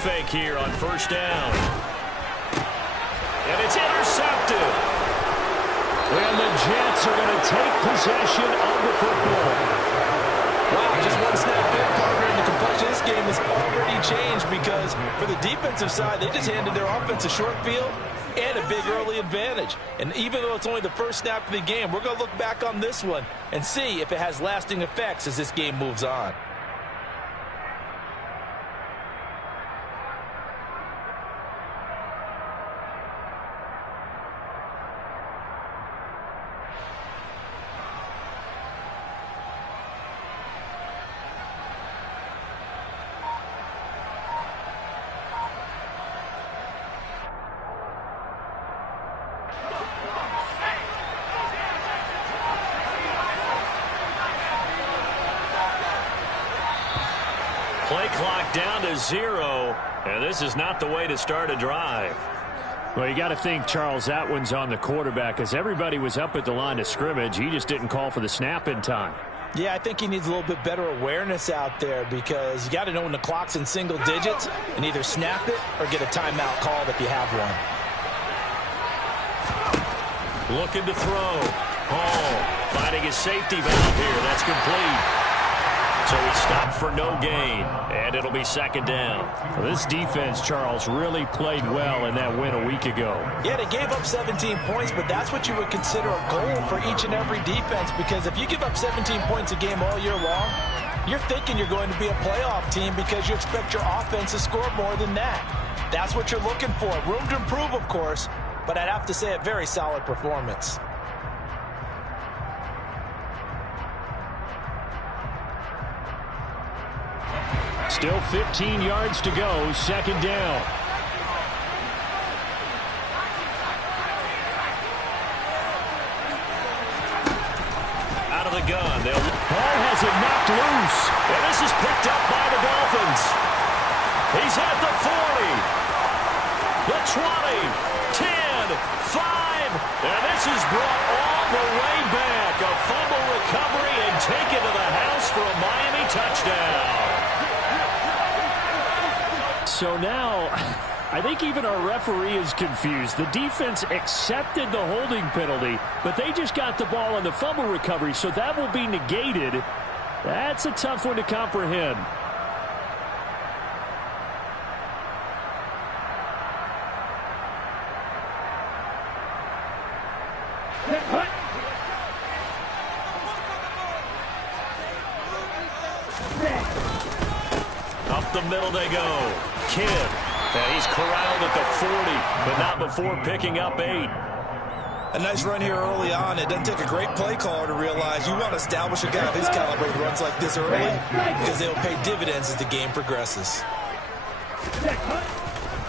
fake here on first down. And it's intercepted. And the Jets are going to take possession of the football. Wow, just one snap there, partner, and the complexion of this game has already changed because for the defensive side, they just handed their offense a short field and a big early advantage. And even though it's only the first snap of the game, we're going to look back on this one and see if it has lasting effects as this game moves on. Play clock down to 0, and this is not the way to start a drive. Well, you got to think, Charles, that one's on the quarterback as everybody was up at the line of scrimmage. He just didn't call for the snap in time. Yeah, I think he needs a little bit better awareness out there because you got to know when the clock's in single digits and either snap it or get a timeout called if you have one. Looking to throw. Hall finding his safety valve here. That's complete. So he stopped for no gain, and it'll be second down. Well, this defense, Charles, really played well in that win a week ago. Yeah, they gave up 17 points, but that's what you would consider a goal for each and every defense because if you give up 17 points a game all year long, you're thinking you're going to be a playoff team because you expect your offense to score more than that. That's what you're looking for. Room to improve, of course, but I'd have to say a very solid performance. Still 15 yards to go, second down. Out of the gun. Ball has it knocked loose. And this is picked up by the Dolphins. He's at the 40. The 20. 10. 5. And this is brought all the way back. A fumble recovery and taken to the house for a Miami touchdown. So now, I think even our referee is confused. The defense accepted the holding penalty, but they just got the ball on the fumble recovery, so that will be negated. That's a tough one to comprehend. Up the middle they go. Kidd. And he's corralled at the 40, but not before picking up 8. A nice run here early on. It doesn't take a great play caller to realize you want to establish a guy of his caliber who runs like this early because they'll pay dividends as the game progresses.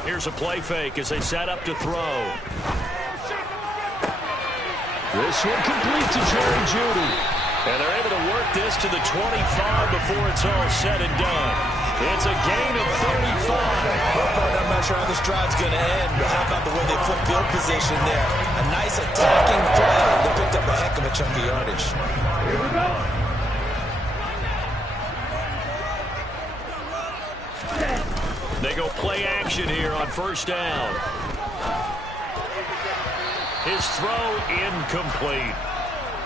Here's a play fake as they set up to throw. This one complete to Jerry Jeudy. And they're able to work this to the 25 before it's all said and done. It's a gain of 35. I'm not sure how this drive's going to end, but how about the way they flip field position there? A nice attacking play that picked up a heck of a chunk of yardage. Here we go. They go play action here on first down. His throw incomplete.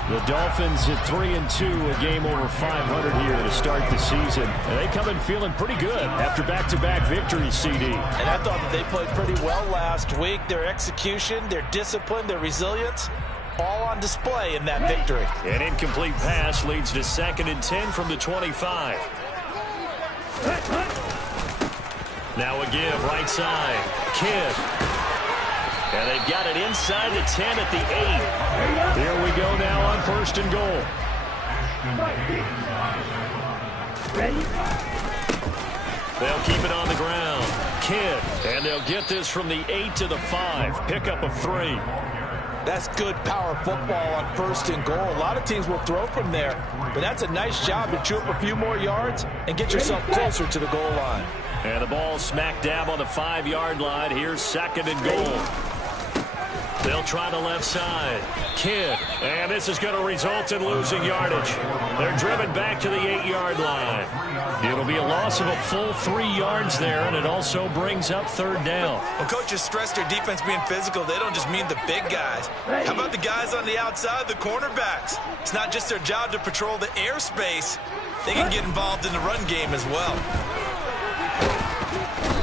The Dolphins at 3-2, a game over 500 here to start the season. And they come in feeling pretty good after back-to-back victories, CD. And I thought that they played pretty well last week. Their execution, their discipline, their resilience, all on display in that victory. An incomplete pass leads to 2nd and 10 from the 25. Now a give right side. Kidd. And they've got it inside the 10 at the 8. Here we go now on 1st and goal. They'll keep it on the ground. Kidd. And they'll get this from the 8 to the 5. Pickup of 3. That's good power football on 1st and goal. A lot of teams will throw from there, but that's a nice job to chew up a few more yards and get yourself closer to the goal line. And the ball smack dab on the 5-yard line. Here's 2nd and goal. They'll try the left side. Kidd. And this is going to result in losing yardage. They're driven back to the 8-yard line. It'll be a loss of a full 3 yards there, and it also brings up 3rd down. When coaches stress their defense being physical, they don't just mean the big guys. How about the guys on the outside, the cornerbacks? It's not just their job to patrol the airspace. They can get involved in the run game as well.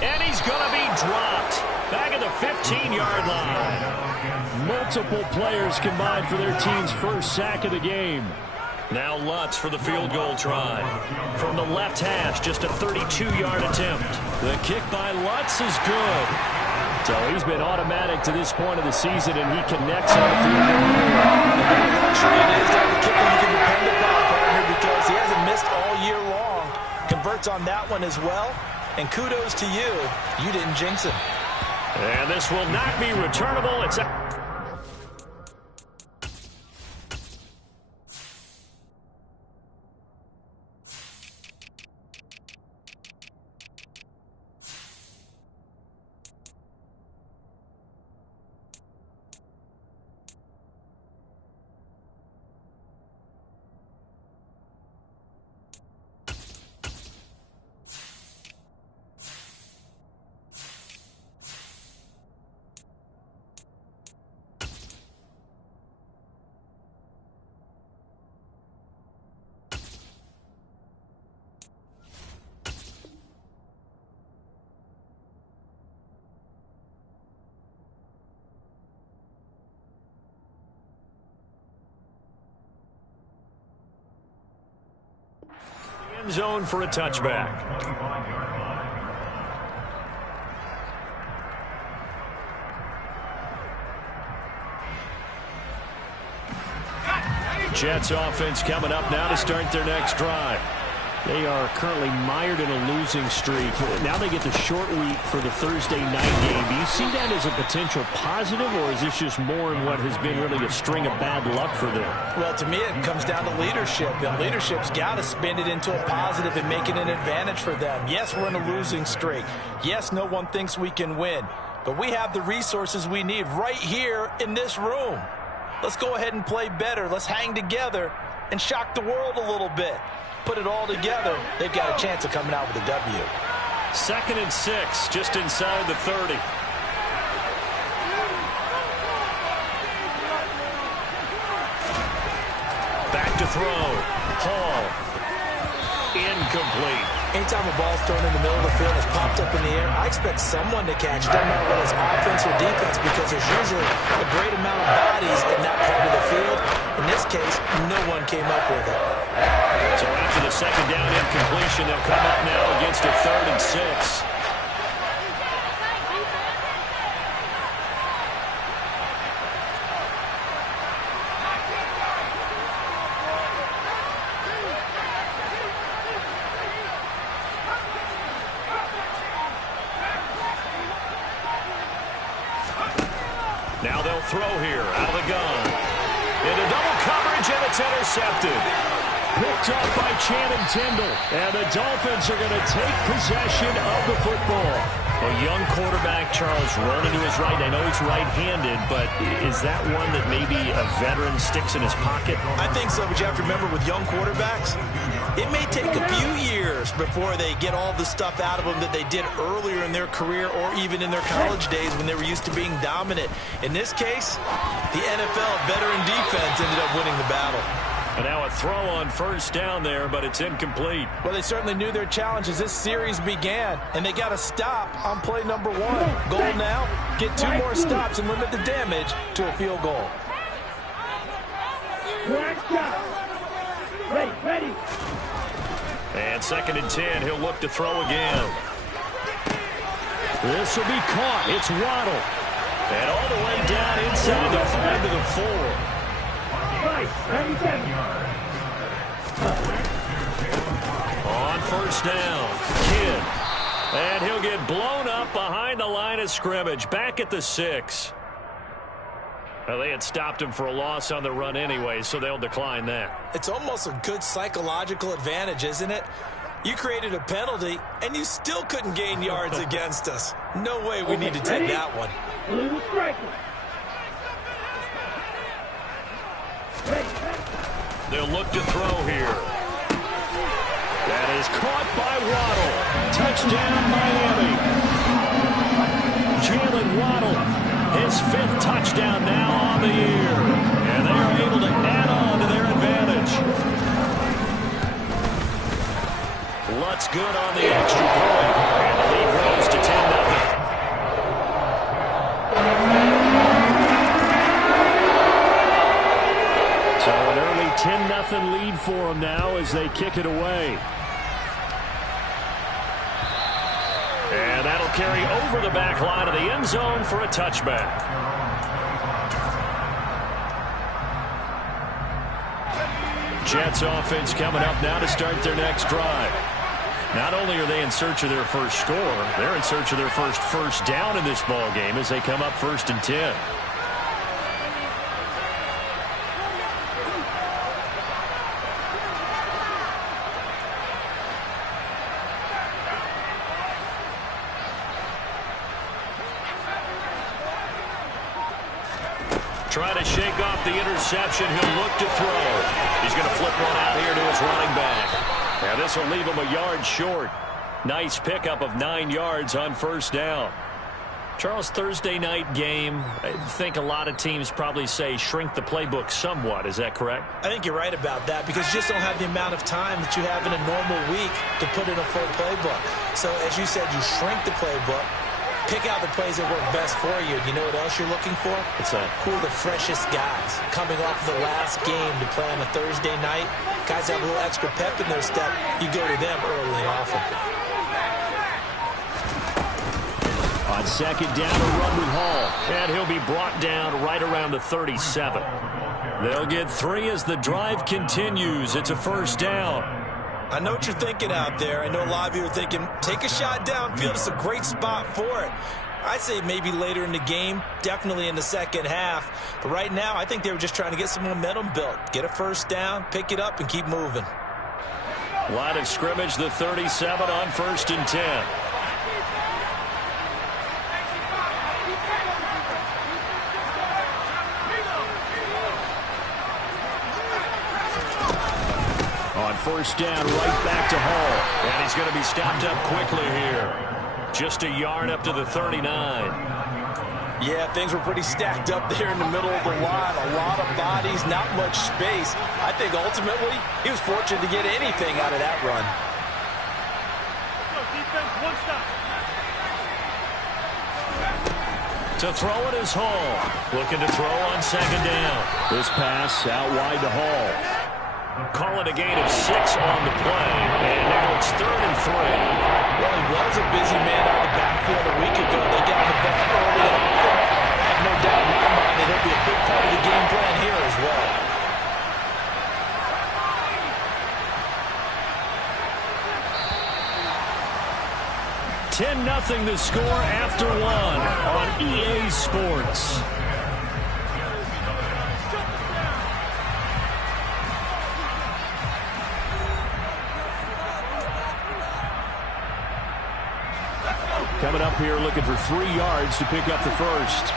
And he's going to be dropped back at the 15-yard line. Multiple players combined for their team's first sack of the game. Now Lutz for the field goal try. From the left hash, just a 32-yard attempt. The kick by Lutz is good. So he's been automatic to this point of the season, and he connects on the field goal. Luxury it is to have a kicker you can depend upon, partner, because he hasn't missed all year long. Converts on that one as well. And kudos to you. You didn't jinx him. And this will not be returnable. It's a end zone for a touchback. Jets offense coming up now to start their next drive. They are currently mired in a losing streak. Now they get the short week for the Thursday night game. Do you see that as a potential positive, or is this just more in what has been really a string of bad luck for them? Well, to me, it comes down to leadership, and leadership's got to spin it into a positive and make it an advantage for them. Yes, we're in a losing streak. Yes, no one thinks we can win, but we have the resources we need right here in this room. Let's go ahead and play better. Let's hang together and shock the world a little bit. Put it all together, they've got a chance of coming out with a W. 2nd and 6, just inside the 30. Back to throw. Hall. Incomplete. Anytime a ball's thrown in the middle of the field and it's popped up in the air, I expect someone to catch it. Doesn't matter whether it's offense or defense, because there's usually a great amount of bodies in that part of the field. In this case, no one came up with it. So after the 2nd down incompletion, they'll come up now against a 3rd and 6. Now they'll throw here out of the gun. Into double coverage, and it's intercepted. Picked up by Channing Tindall. And the Dolphins are going to take possession of the football. A young quarterback, Charles, rolling to his right. I know he's right-handed, but is that one that maybe a veteran sticks in his pocket? I think so, but you have to remember with young quarterbacks, it may take a few years before they get all the stuff out of them that they did earlier in their career or even in their college days when they were used to being dominant. In this case, the NFL veteran defense ended up winning the battle. And now a throw on 1st down there, but it's incomplete. Well, they certainly knew their challenge as this series began, and they got to stop on play number 1. Goal now, get 2 more stops and limit the damage to a field goal. Ready. And 2nd and 10, he'll look to throw again. This will be caught. It's Waddle. And all the way down inside the 5 to the 4. On 1st down, Kidd. And he'll get blown up behind the line of scrimmage, back at the 6. Well, they had stopped him for a loss on the run anyway, so they'll decline that. It's almost a good psychological advantage, isn't it? You created a penalty, and you still couldn't gain yards against us. No way we need to take that one. They'll look to throw here. That is caught by Waddle. Touchdown, Miami. Jalen Waddle, his 5th touchdown now on the year. And they are able to add on to their advantage. Lutz good on the extra point. And the lead grows to 10-0. So an early 10-0 lead for them now as they kick it away. And that'll carry over the back line of the end zone for a touchback. Jets offense coming up now to start their next drive. Not only are they in search of their first score, they're in search of their first down in this ball game as they come up 1st and 10. Trying to shake off the interception. He'll look to throw. He's going to flip one out here to his running back. Now this will leave him a yard short. Nice pickup of 9 yards on 1st down. Charles, Thursday night game, I think a lot of teams probably say shrink the playbook somewhat. Is that correct? I think you're right about that because you just don't have the amount of time that you have in a normal week to put in a full playbook. So as you said, you shrink the playbook. Pick out the plays that work best for you. You know what else you're looking for? What's that? Who are the freshest guys coming off the last game to play on a Thursday night? Guys have a little extra pep in their step. You go to them early and often. On 2nd down, a run with Hall. And he'll be brought down right around the 37. They'll get 3 as the drive continues. It's a 1st down. I know what you're thinking out there. I know a lot of you are thinking, take a shot downfield. It's a great spot for it. I'd say maybe later in the game, definitely in the second half. But right now, I think they were just trying to get some momentum built. Get a 1st down, pick it up, and keep moving. Line of scrimmage, the 37 on 1st and 10. On 1st down, right back to Hall. And he's going to be stopped up quickly here. Just a yard up to the 39. Yeah, things were pretty stacked up there in the middle of the line. A lot of bodies, not much space. I think ultimately he was fortunate to get anything out of that run. Defense, 1 stop. To throw it is Hall. Looking to throw on 2nd down. This pass out wide to Hall. Call it a gain of 6 on the play. And now it's 3rd and 3. Well, he was a busy man out of the backfield a week ago. They got the ball early and often. I have no doubt in my mind that he'll be a big part of the game plan here as well. $10-0 the score after 1 on EA Sports. Coming up here looking for 3 yards to pick up the 1st.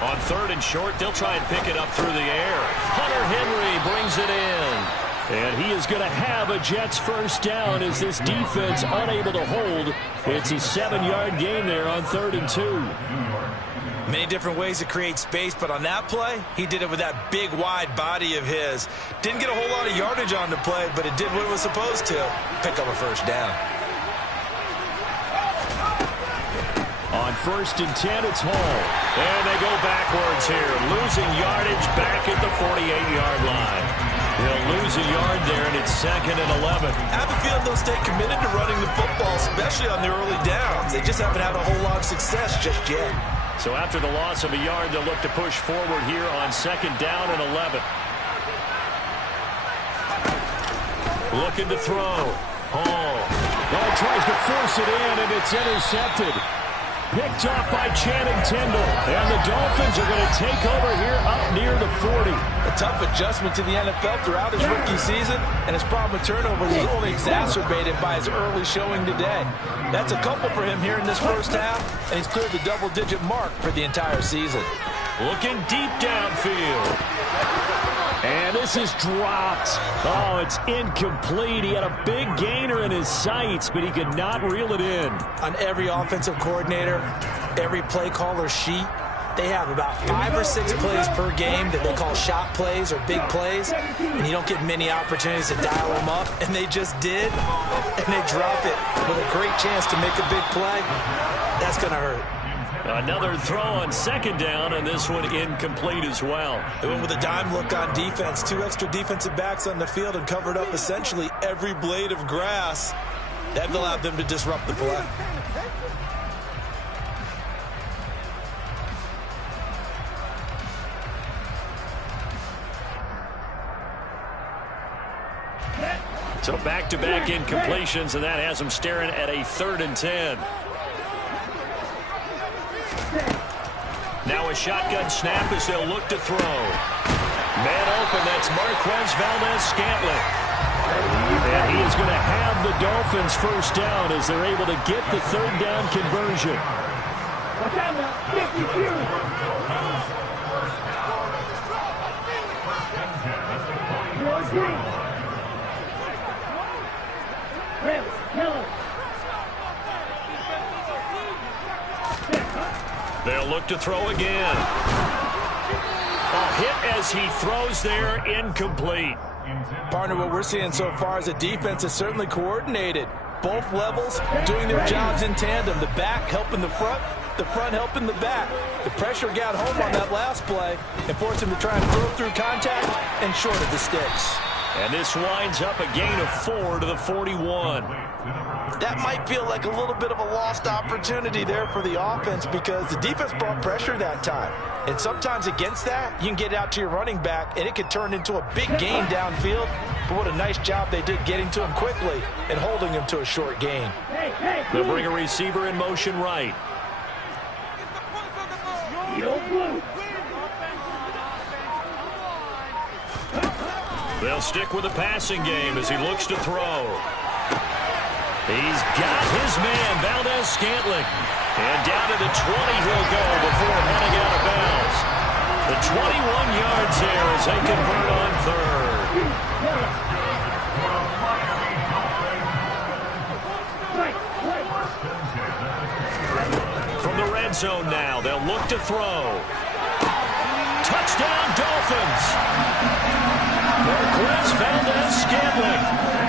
On 3rd and short, they'll try and pick it up through the air. Hunter Henry brings it in. And he is going to have a Jets 1st down as this defense unable to hold. It's a 7-yard gain there on 3rd and 2. Many different ways to create space, but on that play, he did it with that big, wide body of his. Didn't get a whole lot of yardage on the play, but it did what it was supposed to. Pick up a 1st down. On 1st and 10, it's Hall. And they go backwards here, losing yardage back at the 48-yard line. They'll lose a yard there, and it's 2nd and 11. I have a feeling they'll stay committed to running the football, especially on the early downs. They just haven't had a whole lot of success just yet. So after the loss of a yard, they'll look to push forward here on 2nd down and 11. Looking to throw. Hall. Well, tries to force it in, and it's intercepted. Picked off by Channing Tindall. And the Dolphins are going to take over here up near the 40. A tough adjustment to the NFL throughout his rookie season, and his problem with turnovers is only exacerbated by his early showing today. That's a couple for him here in this first half, and he's cleared the double-digit mark for the entire season. Looking deep downfield. And this is dropped. Oh, it's incomplete. He had a big gainer in his sights, but he could not reel it in. On every offensive coordinator, every play caller sheet, they have about 5 or 6 plays per game that they call shot plays or big plays, and you don't get many opportunities to dial them up, and they just did, and they drop it with a great chance to make a big play. That's going to hurt. Another throw on second down, and this one incomplete as well. They went with a dime look on defense. 2 extra defensive backs on the field and covered up essentially every blade of grass. That allowed them to disrupt the play. So back-to-back incompletions, and that has them staring at a 3rd and 10. Now a shotgun snap as they'll look to throw. Man open, that's Marquez Valdes-Scantling. And he is going to have the Dolphins first down as they're able to get the 3rd down conversion. They'll look to throw again. A hit as he throws there, incomplete. Partner, what we're seeing so far is a defense is certainly coordinated. Both levels doing their jobs in tandem. The back helping the front helping the back. The pressure got home on that last play and forced him to try and throw through contact and short of the sticks. And this winds up a gain of 4 to the 41. That might feel like a little bit of a lost opportunity there for the offense because the defense brought pressure that time. And sometimes against that, you can get out to your running back, and it could turn into a big gain downfield. But what a nice job they did getting to him quickly and holding him to a short gain. They'll bring a receiver in motion right. They'll stick with the passing game as he looks to throw. He's got his man, Valdes-Scantling. And down to the 20 he'll go before heading out of bounds. The 21 yards there as they convert on 3rd. From the red zone now, they'll look to throw. Touchdown, Dolphins! Marquez Valdes-Scantling,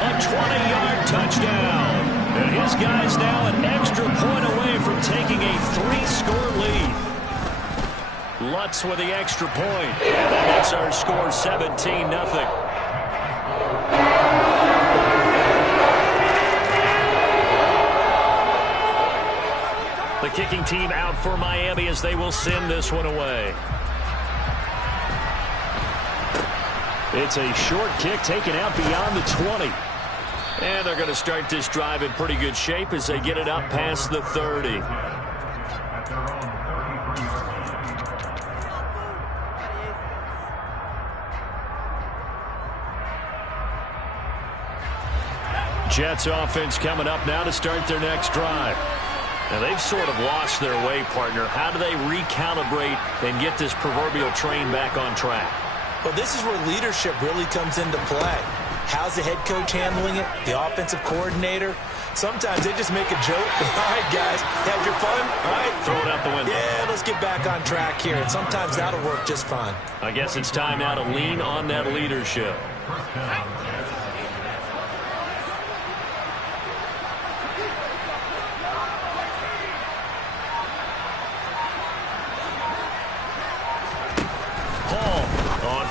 a 20-yard touchdown. And his guy's now an extra point away from taking a 3-score lead. Lutz with the extra point. And that makes our score 17-0. The kicking team out for Miami as they will send this one away. It's a short kick taken out beyond the 20. And they're going to start this drive in pretty good shape as they get it up past the 30. Jets offense coming up now to start their next drive. Now they've sort of lost their way, partner. How do they recalibrate and get this proverbial train back on track? Well, this is where leadership really comes into play. How's the head coach handling it? The offensive coordinator? Sometimes they just make a joke. All right, guys, had your fun? All right. Throw it out the window. Yeah, let's get back on track here. And sometimes that'll work just fine. I guess it's time now to lean on that leadership.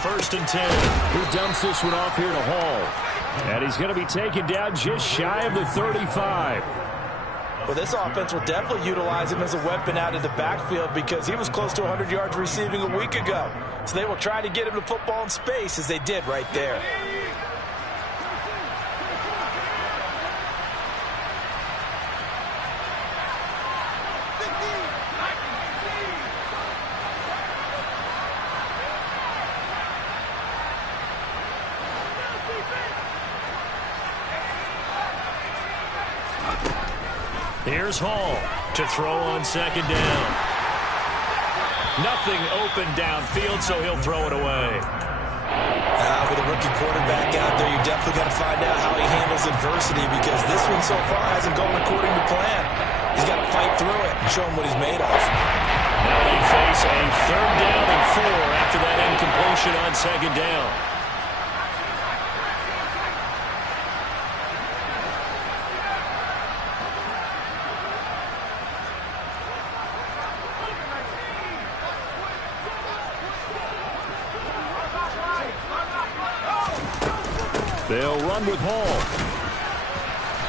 First and 10. Who dumps this one off here to Hall. And he's going to be taken down just shy of the 35. Well, this offense will definitely utilize him as a weapon out of the backfield because he was close to 100 yards receiving a week ago. So they will try to get him the football in space as they did right there. Here's Hall to throw on second down. Nothing open downfield, so he'll throw it away. With a rookie quarterback out there, you definitely got to find out how he handles adversity, because this one so far hasn't gone according to plan. He's got to fight through it and show him what he's made of. Now they face a 3rd down and 4 after that incompletion on second down. They'll run with Hall.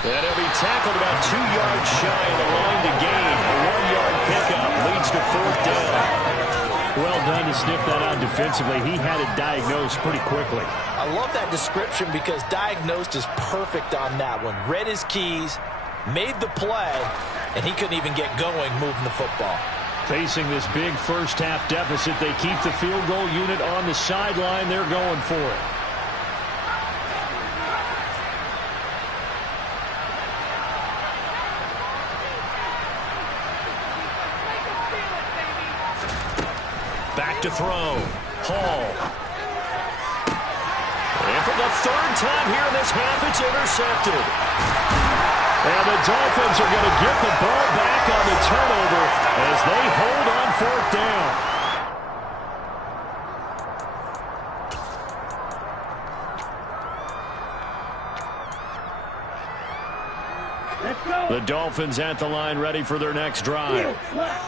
And he'll be tackled about 2 yards shy of the line to gain. A 1-yard pickup leads to 4th down. Well done to sniff that out defensively. He had it diagnosed pretty quickly. I love that description, because diagnosed is perfect on that one. Read his keys, made the play, and he couldn't even get going moving the football. Facing this big first-half deficit, they keep the field goal unit on the sideline. They're going for it. Back to throw. Hall. And for the 3rd time here in this half, it's intercepted. And the Dolphins are going to get the ball back on the turnover as they hold on 4th down. The Dolphins at the line, ready for their next drive.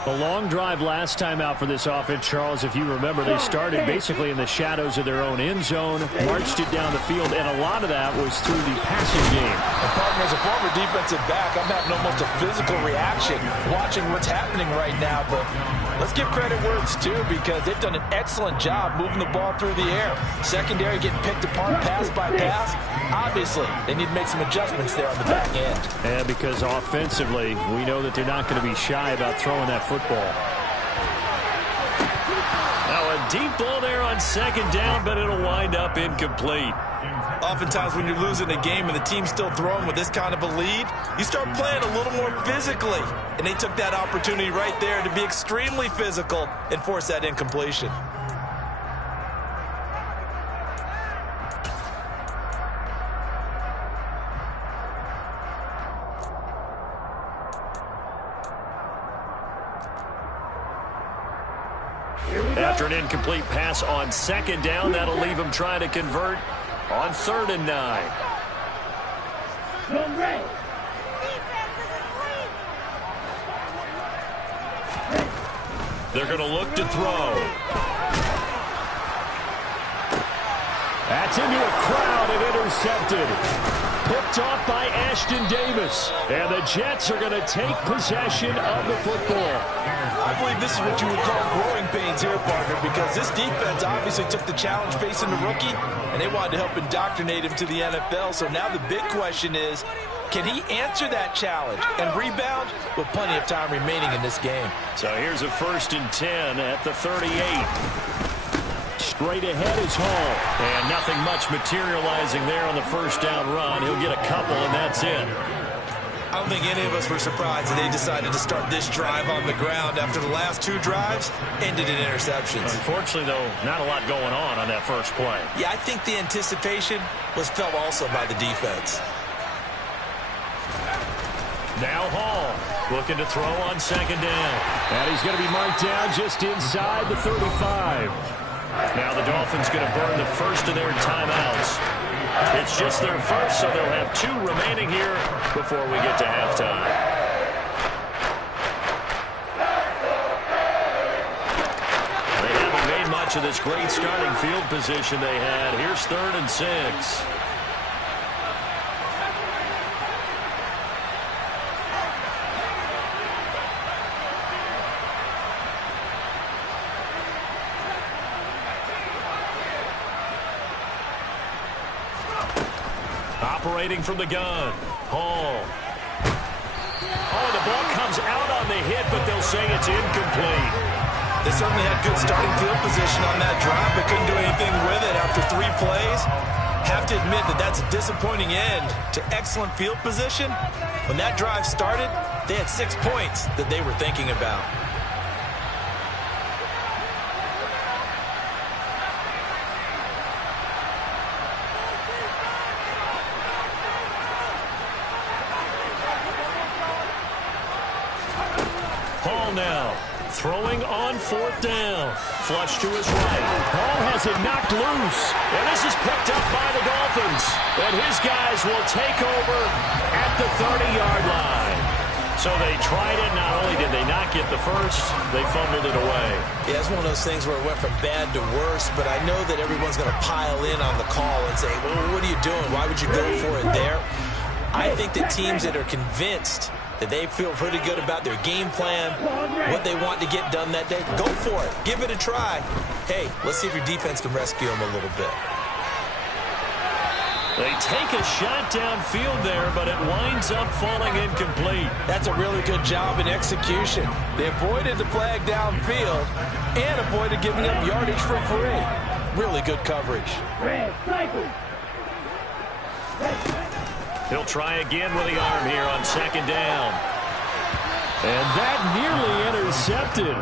The long drive last time out for this offense, Charles, if you remember, they started basically in the shadows of their own end zone, marched it down the field, and a lot of that was through the passing game. And partner, as a former defensive back, I'm having almost a physical reaction watching what's happening right now. But let's give credit where it's due, because they've done an excellent job moving the ball through the air. Secondary getting picked apart pass by pass. Obviously, they need to make some adjustments there on the back end. And because offensively, we know that they're not going to be shy about throwing that football. Now a deep ball there on second down, but it'll wind up incomplete. Oftentimes when you're losing a game and the team's still throwing with this kind of a lead, you start playing a little more physically. And they took that opportunity right there to be extremely physical and force that incompletion. After an incomplete pass on second down, that'll leave him trying to convert on 3rd and 9. They're going to look to throw. That's into a crowd and intercepted. Picked off by Ashton Davis. And the Jets are going to take possession of the football. I believe this is what you would call growing pains here, partner, because this defense obviously took the challenge facing the rookie, and they wanted to help indoctrinate him to the NFL. So now the big question is, can he answer that challenge and rebound with plenty of time remaining in this game? So here's a 1st and 10 at the 38. Straight ahead is Hall. And nothing much materializing there on the 1st down run. He'll get a couple, and that's it. I don't think any of us were surprised that they decided to start this drive on the ground after the last 2 drives ended in interceptions. Unfortunately, though, not a lot going on that first play. Yeah, I think the anticipation was felt also by the defense. Now Hall looking to throw on second down. And he's going to be marked down just inside the 35. Now the Dolphins going to burn the first of their timeouts. It's just their first, so they'll have 2 remaining here before we get to halftime. They haven't made much of this great starting field position they had. Here's 3rd and 6. Operating from the gun, Hall. Oh, the ball comes out on the hit, but they'll say it's incomplete. They certainly had good starting field position on that drive, but couldn't do anything with it after 3 plays. Have to admit that that's a disappointing end to excellent field position. When that drive started, they had 6 points that they were thinking about. Hall now throwing on 4th down. Flush to his right. Hall has it knocked loose. And this is picked up by the Dolphins. And his guys will take over at the 30-yard line. So they tried it. Not only did they not get the first, they fumbled it away. Yeah, it's one of those things where it went from bad to worse, but I know that everyone's going to pile in on the call and say, well, what are you doing? Why would you go for it there? I think that teams that are convinced that they feel pretty good about their game plan, what they want to get done that day, go for it. Give it a try. Hey, let's see if your defense can rescue them a little bit. They take a shot downfield there, but it winds up falling incomplete. That's a really good job in execution. They avoided the flag downfield and avoided giving up yardage for free. Really good coverage. He'll try again with the arm here on 2nd down. And that nearly intercepted.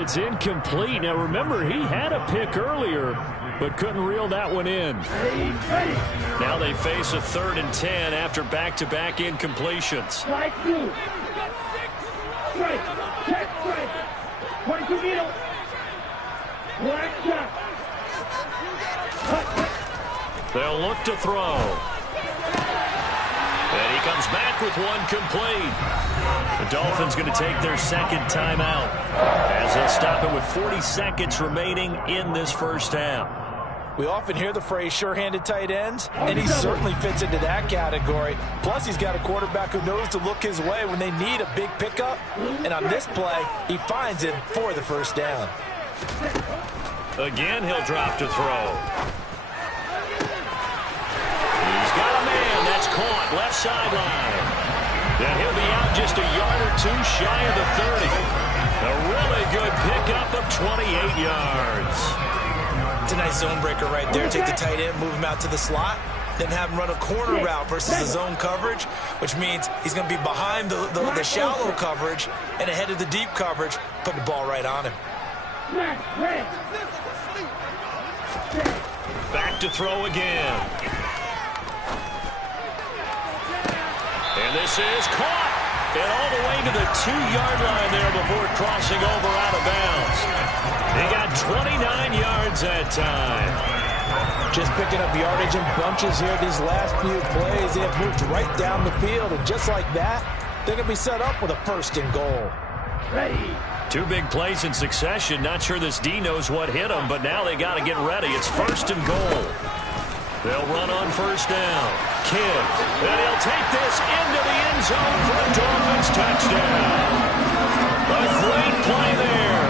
It's incomplete. Now, remember, he had a pick earlier, but couldn't reel that one in. Now they face a 3rd and 10 after back-to-back incompletions. They'll look to throw. And he comes back with one complete. The Dolphins going to take their 2nd timeout as they'll stop it with 40 seconds remaining in this first half. We often hear the phrase sure-handed tight ends, and he certainly fits into that category. Plus, he's got a quarterback who knows to look his way when they need a big pickup. And on this play, he finds it for the 1st down. Again, he'll drop to throw. He's got a man. That's caught. Left sideline. And he'll be out just a yard or two shy of the 30. A really good pickup of 28 yards. It's a nice zone breaker right there. Take the tight end, move him out to the slot, then have him run a corner route versus the zone coverage, which means he's going to be behind the shallow coverage and ahead of the deep coverage, put the ball right on him. Back to throw again. And this is caught. And all the way to the 2-yard line there before crossing over out of bounds. He got 29 yards that time. Just picking up yardage in bunches here these last few plays. They have moved right down the field, and just like that, they're going to be set up with a 1st and goal. Ready. 2 big plays in succession. Not sure this D knows what hit him, but now they got to get ready. It's 1st and goal. They'll run on 1st down. Kidd. And he'll take this into the end zone for a Dolphins touchdown. A great play there.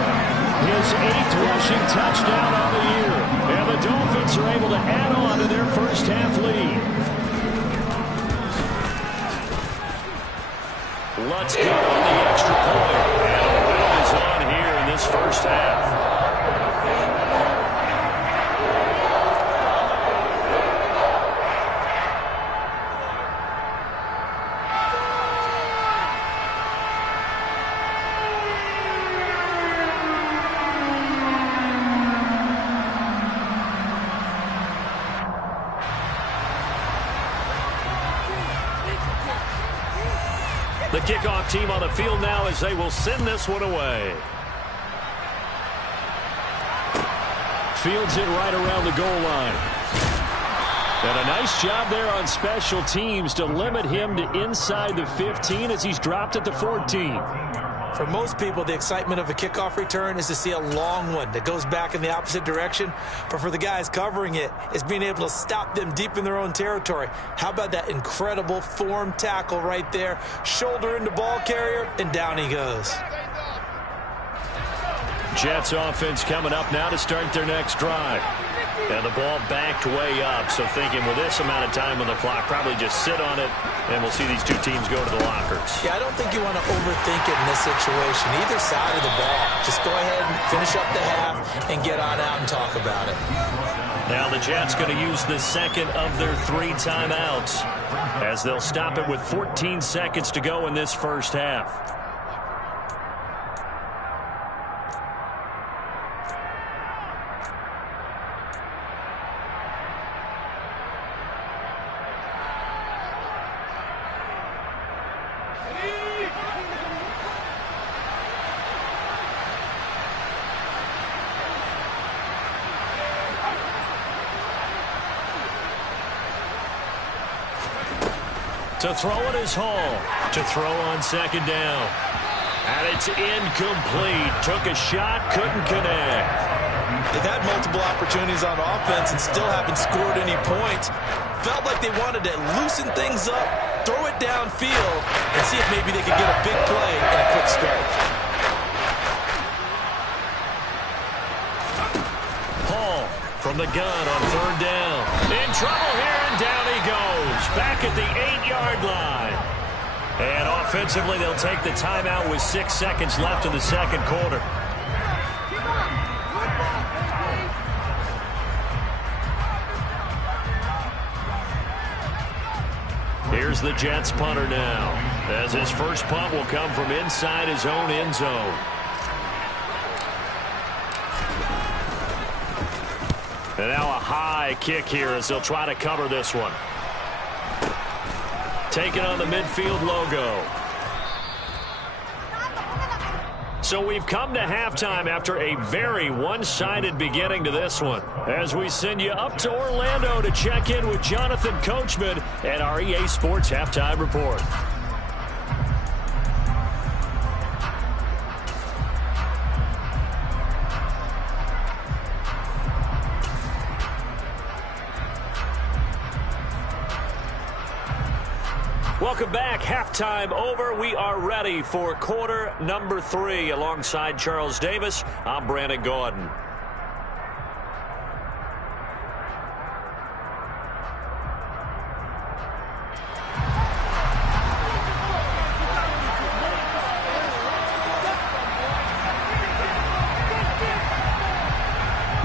His 8th rushing touchdown on the year. And the Dolphins are able to add on to their first half lead. Let's go on the extra point. And a win is on here in this first half. The kickoff team on the field now as they will send this one away. Fields it right around the goal line. And a nice job there on special teams to limit him to inside the 15 as he's dropped at the 14. For most people, the excitement of a kickoff return is to see a long one that goes back in the opposite direction. But for the guys covering it, it's being able to stop them deep in their own territory. How about that incredible form tackle right there? Shoulder into ball carrier, and down he goes. Jets offense coming up now to start their next drive. And the ball backed way up, so thinking with this amount of time on the clock, probably just sit on it, and we'll see these two teams go to the lockers. Yeah, I don't think you want to overthink it in this situation. Either side of the ball. Just go ahead and finish up the half and get on out and talk about it. Now the Jets going to use the second of their 3 timeouts as they'll stop it with 14 seconds to go in this first half. To throw it is Hall. To throw on second down. And it's incomplete. Took a shot, couldn't connect. They've had multiple opportunities on offense and still haven't scored any points. Felt like they wanted to loosen things up, throw it downfield, and see if maybe they could get a big play and a quick strike. Hall from the gun on third down. In trouble here, and down he goes. Back at the 8-yard line. And offensively, they'll take the timeout with 6 seconds left in the second quarter. Here's the Jets punter now, as his first punt will come from inside his own end zone. And now a high kick here as they'll try to cover this one. Taking on the midfield logo. So we've come to halftime after a very one-sided beginning to this one. As we send you up to Orlando to check in with Jonathan Coachman at our EA Sports Halftime Report. Welcome back. Halftime over. We are ready for quarter number 3. Alongside Charles Davis, I'm Brandon Gaudin.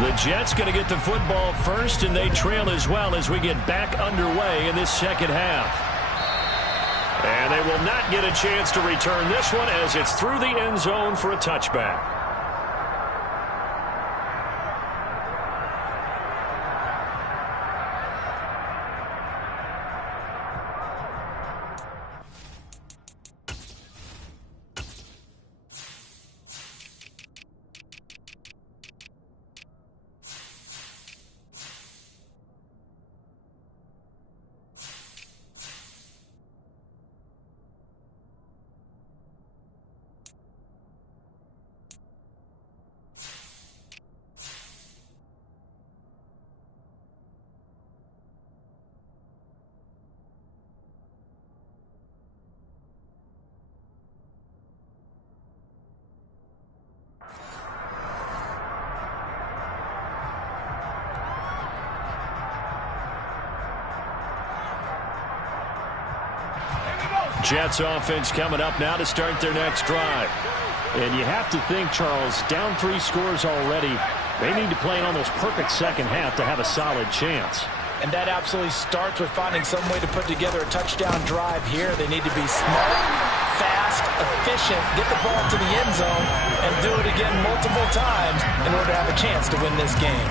The Jets going to get the football first, and they trail as well as we get back underway in this second half. And they will not get a chance to return this one as it's through the end zone for a touchback. Jets offense coming up now to start their next drive. And you have to think, Charles, down 3 scores already. They need to play an almost perfect second half to have a solid chance. And that absolutely starts with finding some way to put together a touchdown drive here. They need to be smart, fast, efficient, get the ball to the end zone, and do it again multiple times in order to have a chance to win this game.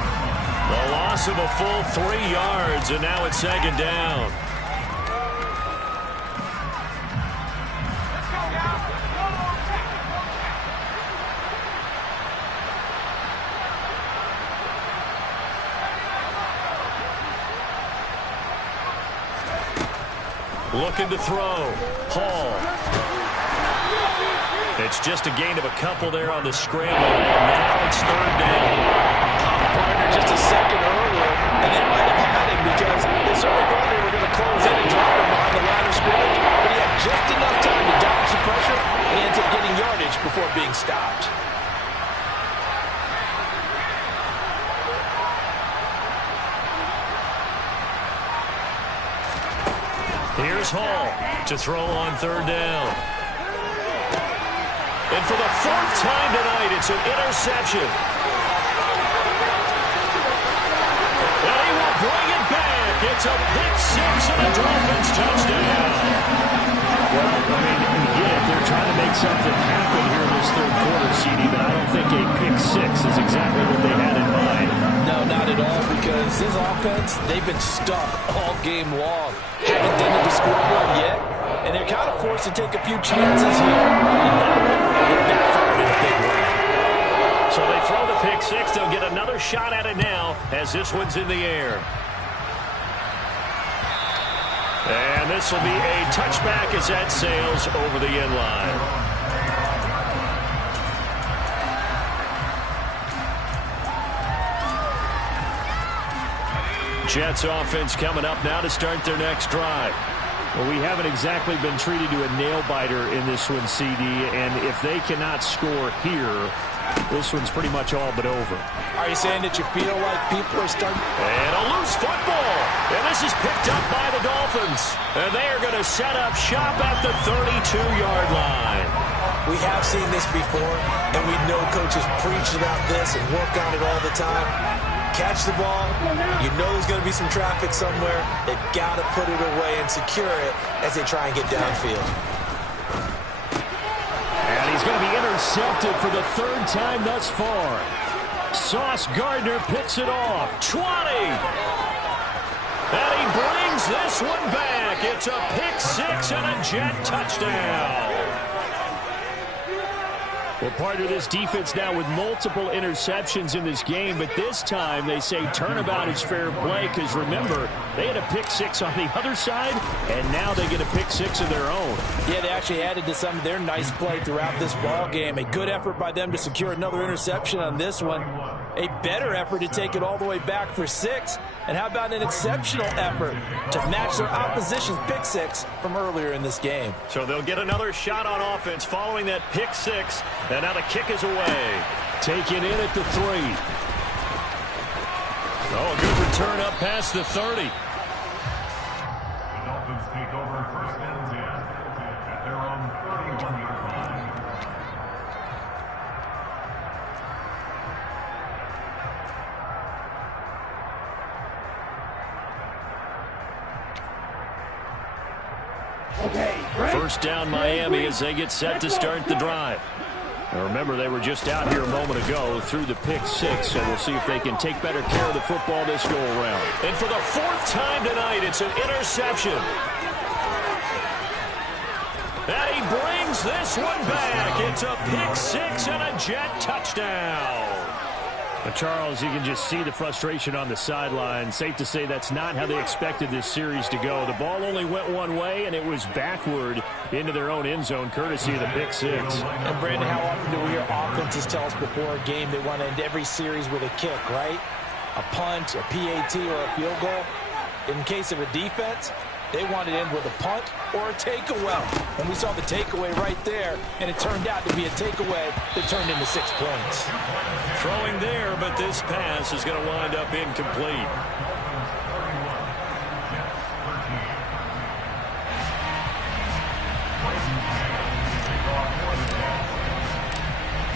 The loss of a full 3 yards, and now it's second down. Looking to throw. Hall. It's just a gain of a couple there on the scramble, and now it's third down. Partner just a second earlier, and they might have had him because they certainly thought they were going to close in and drop him behind the line of scrimmage, but he had just enough time to dodge the pressure, and he ends up getting yardage before being stopped. Here's Hall to throw on third down. And for the 4th time tonight, it's an interception. It's a pick six and a Dolphins touchdown. Well, I mean, again, they're trying to make something happen here in this third quarter, CD, but I don't think a pick six is exactly what they had in mind. No, not at all, because this offense, they've been stuck all game long. Haven't done it to scoreboard yet, and they're kind of forced to take a few chances here. And it backfired in a big way. So they throw the pick six. They'll get another shot at it now as this one's in the air. And this will be a touchback as that sails over the end line. Jets offense coming up now to start their next drive. Well, we haven't exactly been treated to a nail-biter in this one, CD, and if they cannot score here, this one's pretty much all but over. Are you saying that you feel like people are starting? And a loose football. And this is picked up by the Dolphins. And they are going to set up shop at the 32-yard line. We have seen this before, and we know coaches preach about this and work on it all the time. Catch the ball. You know there's going to be some traffic somewhere. They've got to put it away and secure it as they try and get downfield. And he's going to be intercepted for the third time thus far. Sauce Gardner picks it off. 20. And he brings this one back. It's a pick six and a Jet touchdown. Well, part of this defense now with multiple interceptions in this game, but this time they say turnabout is fair play because, remember, they had a pick six on the other side, and now they get a pick six of their own. Yeah, they actually added to some of their nice play throughout this ball game. A good effort by them to secure another interception on this one. A better effort to take it all the way back for six. And how about an exceptional effort to match their opposition's pick six from earlier in this game? So they'll get another shot on offense following that pick six. And now the kick is away. Taken in at the 3. Oh, a good return up past the 30. The Dolphins take over first and 10 at their own 31-yard line. First down Miami as they get set to start the drive. Now remember, they were just out here a moment ago through the pick six, so we'll see if they can take better care of the football this go around. And for the fourth time tonight, it's an interception. And he brings this one back. It's a pick six and a Jet touchdown. But Charles, you can just see the frustration on the sideline. Safe to say that's not how they expected this series to go. The ball only went one way, and it was backward into their own end zone, courtesy of the pick six. And, Brandon, how often do we hear offenses tell us before a game they want to end every series with a kick, right? A punt, a PAT, or a field goal. In case of a defense, they want to end with a punt or a takeaway. And we saw the takeaway right there, and it turned out to be a takeaway that turned into 6 points. Throwing there, but this pass is going to wind up incomplete.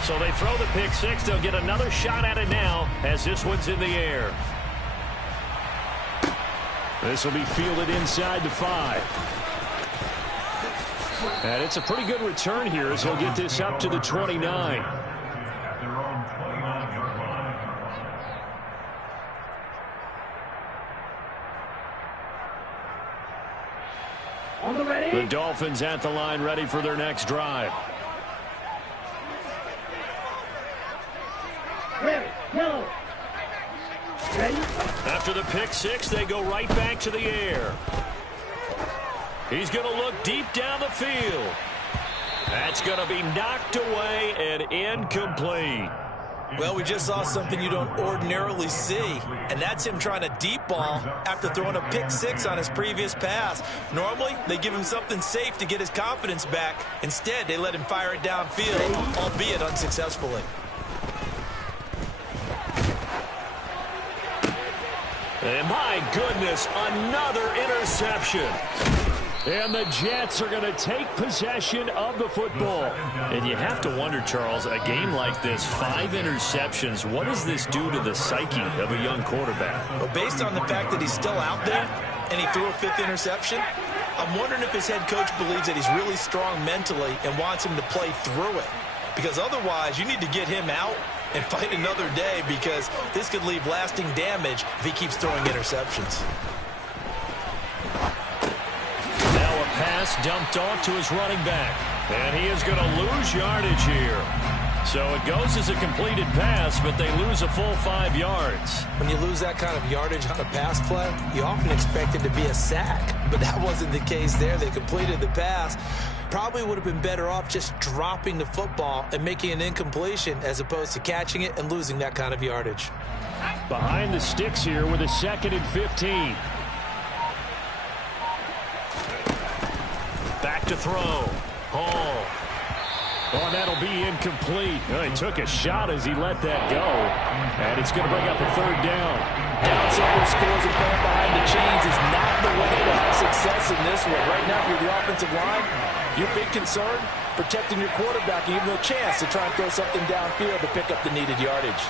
So they throw the pick six. They'll get another shot at it now as this one's in the air. This will be fielded inside the 5. And it's a pretty good return here as he'll get this up to the 29. At their own 29-yard line. The Dolphins at the line, ready for their next drive. After the pick six, they go right back to the air. He's going to look deep down the field. That's going to be knocked away and incomplete. Well, we just saw something you don't ordinarily see, and that's him trying to deep ball after throwing a pick six on his previous pass. Normally, they give him something safe to get his confidence back. Instead, they let him fire it downfield, albeit unsuccessfully. And my goodness, another interception. And the Jets are going to take possession of the football. And you have to wonder, Charles, a game like this, 5 interceptions, what does this do to the psyche of a young quarterback? Well, based on the fact that he's still out there and he threw a 5th interception, I'm wondering if his head coach believes that he's really strong mentally and wants him to play through it. Because otherwise, you need to get him out and fight another day, because this could leave lasting damage if he keeps throwing interceptions. Pass dumped off to his running back. And he is going to lose yardage here. So it goes as a completed pass, but they lose a full 5 yards. When you lose that kind of yardage on a pass play, you often expect it to be a sack. But that wasn't the case there. They completed the pass. Probably would have been better off just dropping the football and making an incompletion as opposed to catching it and losing that kind of yardage. Behind the sticks here with a 2nd and 15. Back to throw. Hall. Oh, that'll be incomplete. Oh, he took a shot as he let that go. And it's going to bring up a 3rd down. Downside scores and playing behind the chains is not the way to have success in this one. Right now, if you're the offensive line, your big concern, protecting your quarterback and giving him a chance to try and throw something downfield to pick up the needed yardage.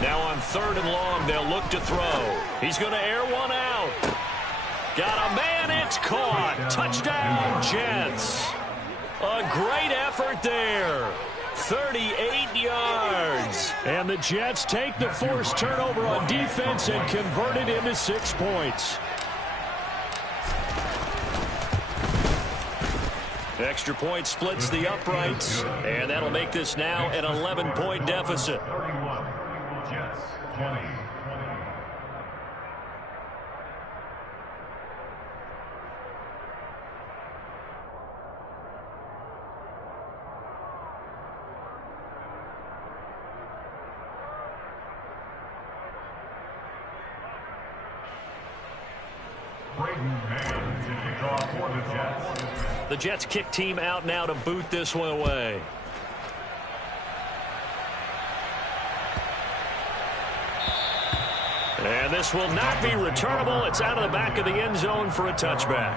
Now on 3rd and long, they'll look to throw. He's going to air one out. Got a man, it's caught. Touchdown, Jets. A great effort there. 38 yards. And the Jets take the forced turnover on defense and convert it into 6 points. Extra point splits the uprights, and that'll make this now an 11-point deficit. 31, Jets, 20. The Jets kick team out now to boot this one away. And this will not be returnable. It's out of the back of the end zone for a touchback.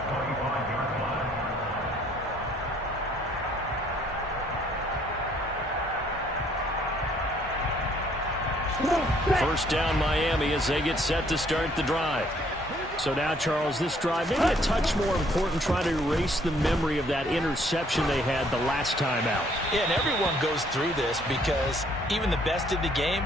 First down, Miami, as they get set to start the drive. So now, Charles, this drive, maybe a touch more important, trying to erase the memory of that interception they had the last time out. Yeah, and everyone goes through this because even the best in the game,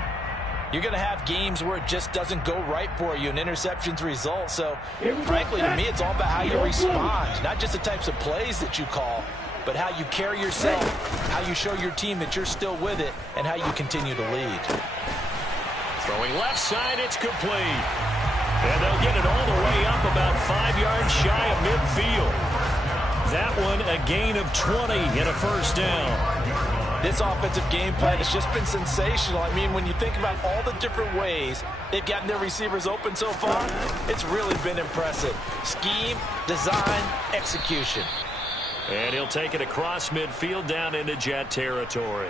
you're going to have games where it just doesn't go right for you and interceptions result. So, frankly, to me, it's all about how you respond, not just the types of plays that you call, but how you carry yourself, how you show your team that you're still with it, and how you continue to lead. Throwing left side, it's complete. And they'll get it all the way up about 5 yards shy of midfield. That one a gain of 20 and a first down. This offensive game plan has just been sensational. I mean, when you think about all the different ways they've gotten their receivers open so far, it's really been impressive. Scheme, design, execution. And he'll take it across midfield down into Jet territory.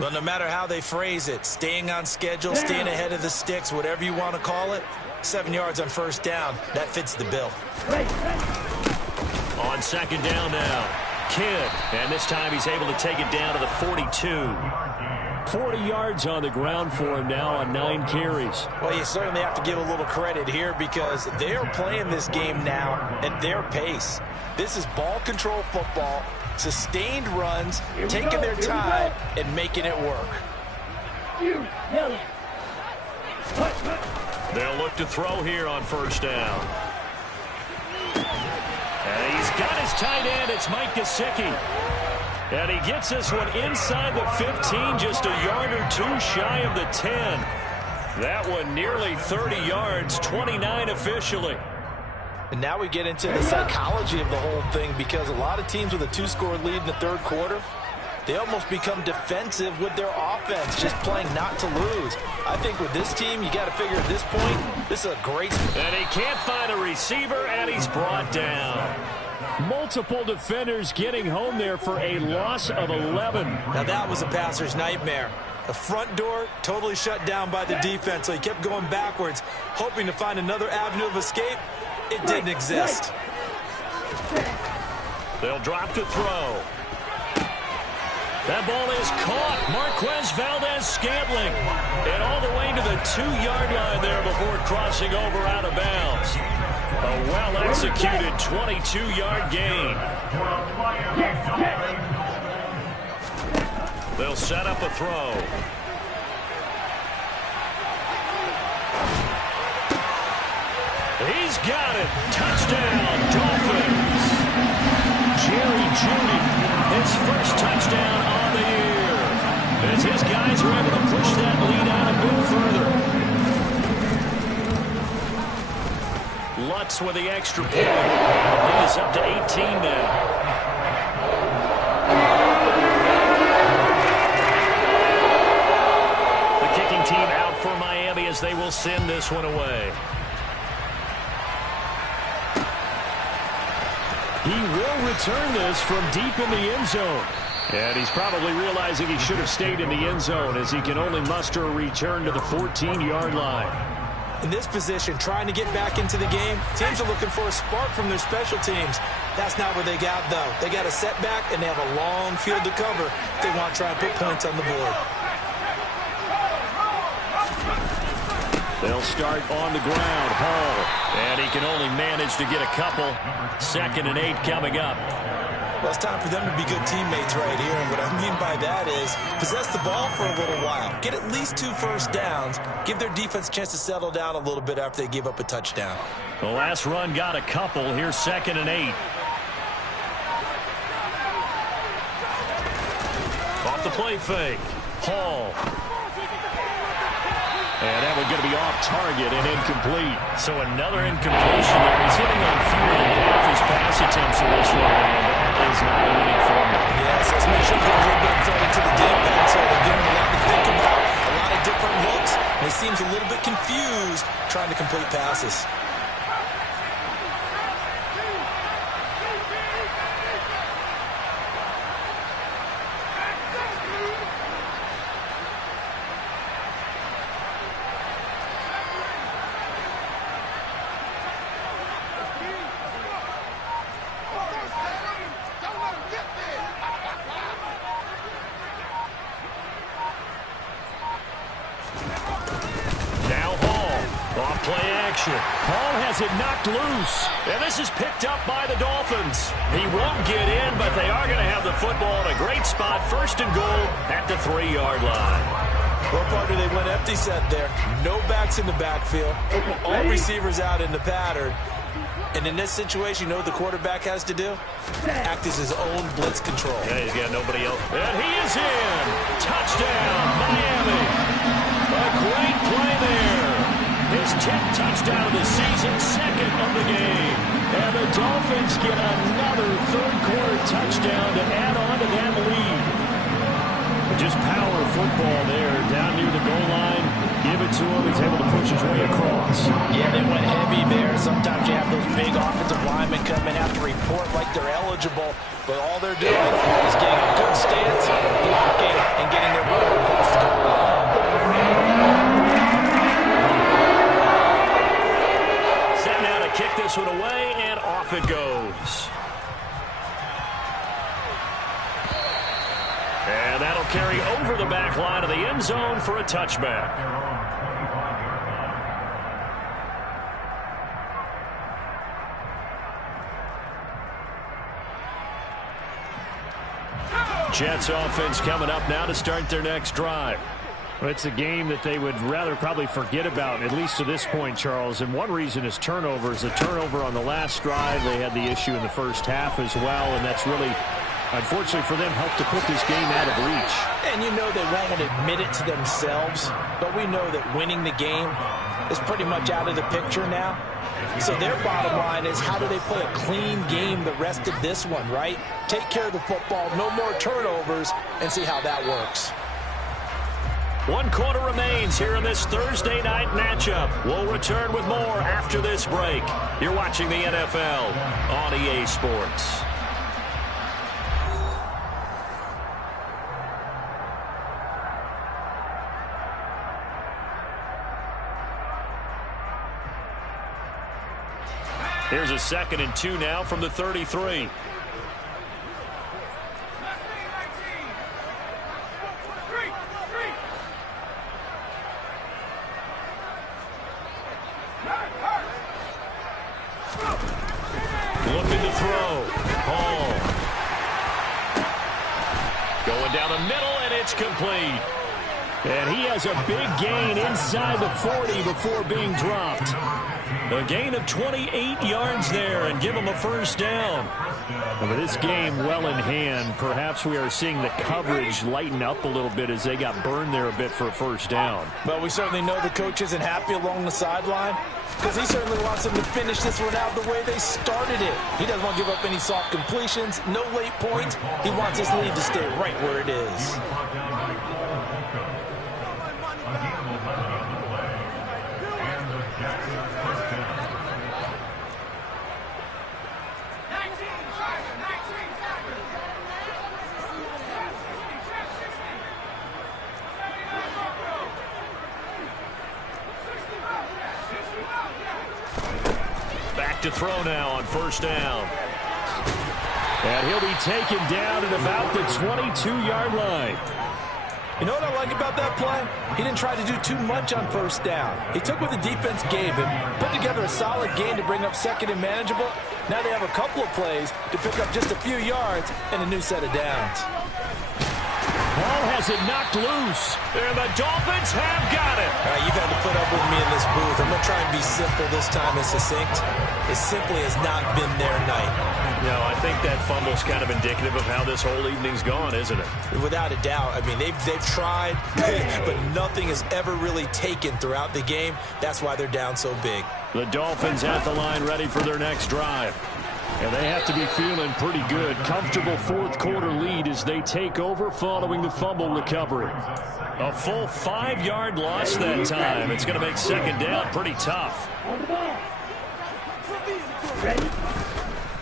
Well, no matter how they phrase it, staying on schedule, staying ahead of the sticks, whatever you want to call it, 7 yards on first down, that fits the bill. On second down now, Kidd, and this time he's able to take it down to the 42. 40 yards on the ground for him now on 9 carries. Well, you certainly have to give a little credit here because they are playing this game now at their pace. This is ball control football, sustained runs, taking their time and making it work. They'll look to throw here on first down. And he's got his tight end. It's Mike Gesicki. And he gets this one inside the 15, just a yard or two shy of the 10. That one nearly 30 yards, 29 officially. And now we get into the psychology of the whole thing because a lot of teams with a 2-score lead in the third quarter, they almost become defensive with their offense, just playing not to lose. I think with this team, you got to figure at this point, this is a great... And he can't find a receiver, and he's brought down. Multiple defenders getting home there for a loss of 11. Now that was a passer's nightmare. The front door totally shut down by the defense, so he kept going backwards, hoping to find another avenue of escape. It didn't exist. They'll drop to throw. That ball is caught. Marquez Valdez-Scantling. And all the way to the 2-yard line there before crossing over out of bounds. A well-executed 22-yard gain. They'll set up a throw. He's got it. Touchdown, Dolphins. Jerry Jeudy, his first touchdown on the year. As his guys are able to push that lead out a bit further. Lutz with the extra point. Lead is up to 18 now. The kicking team out for Miami as they will send this one away. He will return this from deep in the end zone. And he's probably realizing he should have stayed in the end zone as he can only muster a return to the 14-yard line. In this position, trying to get back into the game, teams are looking for a spark from their special teams. That's not what they got, though. They got a setback, and they have a long field to cover if they want to try and put points on the board. They'll start on the ground. Hall. And he can only manage to get a couple. 2nd and 8 coming up. Well, it's time for them to be good teammates right here. And what I mean by that is possess the ball for a little while. Get at least 2 first downs. Give their defense a chance to settle down a little bit after they give up a touchdown. The last run got a couple. Here's 2nd and 8. Off the play fake. Hall. And that one's going to be off target and incomplete. So another incompletion there. He's hitting on fewer than half his pass attempts in this one. And that is not a winning formula. Yes, let's make sure there's a little bit of credit to the defense. So they're giving him a lot to think about, a lot of different looks. And he seems a little bit confused trying to complete passes. Hall has it knocked loose. And this is picked up by the Dolphins. He won't get in, but they are going to have the football in a great spot. 1st and goal at the 3-yard line. Well, partner, they went empty set there. No backs in the backfield. All receivers out in the pattern. And in this situation, you know what the quarterback has to do? Act as his own blitz control. Yeah, he's got nobody else. And he is in. Touchdown, Miami. A great play there. His 10th touchdown of the season, 2nd of the game. And the Dolphins get another 3rd-quarter touchdown to add on to that lead. Just power football there, down near the goal line. Give it to him. He's able to push his way across. Yeah, they went heavy there. Sometimes you have those big offensive linemen come in, have to report like they're eligible. But all they're doing is getting a good stance, blocking, and getting their runner across the goal line. Kick this one away, and off it goes. And that'll carry over the back line of the end zone for a touchback. Jets offense coming up now to start their next drive. Well, it's a game that they would rather probably forget about, at least to this point, Charles. And one reason is turnovers. The turnover on the last drive, they had the issue in the first half as well. And that's really, unfortunately for them, helped to put this game out of reach. And you know they won't admit it to themselves, but we know that winning the game is pretty much out of the picture now. So their bottom line is, how do they play a clean game the rest of this one, right? Take care of the football, no more turnovers, and see how that works. 1 quarter remains here in this Thursday night matchup. We'll return with more after this break. You're watching the NFL on EA Sports. Here's a 2nd and 2 now from the 33. Looking to throw. Hall. Going down the middle, and it's complete. And he has a big gain inside the 40 before being dropped. A gain of 28 yards there and give him a first down. With this game well in hand, perhaps we are seeing the coverage lighten up a little bit as they got burned there a bit for a first down. Well, we certainly know the coach isn't happy along the sideline because he certainly wants them to finish this one out the way they started it. He doesn't want to give up any soft completions, no late points. He wants his lead to stay right where it is. To throw now on first down. And he'll be taken down at about the 22-yard line. You know what I like about that play? He didn't try to do too much on first down. He took what the defense gave him, put together a solid gain to bring up 2nd and manageable. Now they have a couple of plays to pick up just a few yards and a new set of downs. Ball has it knocked loose. And the Dolphins have got it. All right, you've had to put up with me in this booth. I'm going to try and be simple this time and succinct. It simply has not been their night. No, I think that fumble's kind of indicative of how this whole evening's gone, isn't it? Without a doubt. I mean, they've tried, but nothing has ever really taken throughout the game. That's why they're down so big. The Dolphins at the line ready for their next drive. And they have to be feeling pretty good. Comfortable fourth-quarter lead as they take over following the fumble recovery. A full 5-yard loss that time. It's going to make 2nd down pretty tough.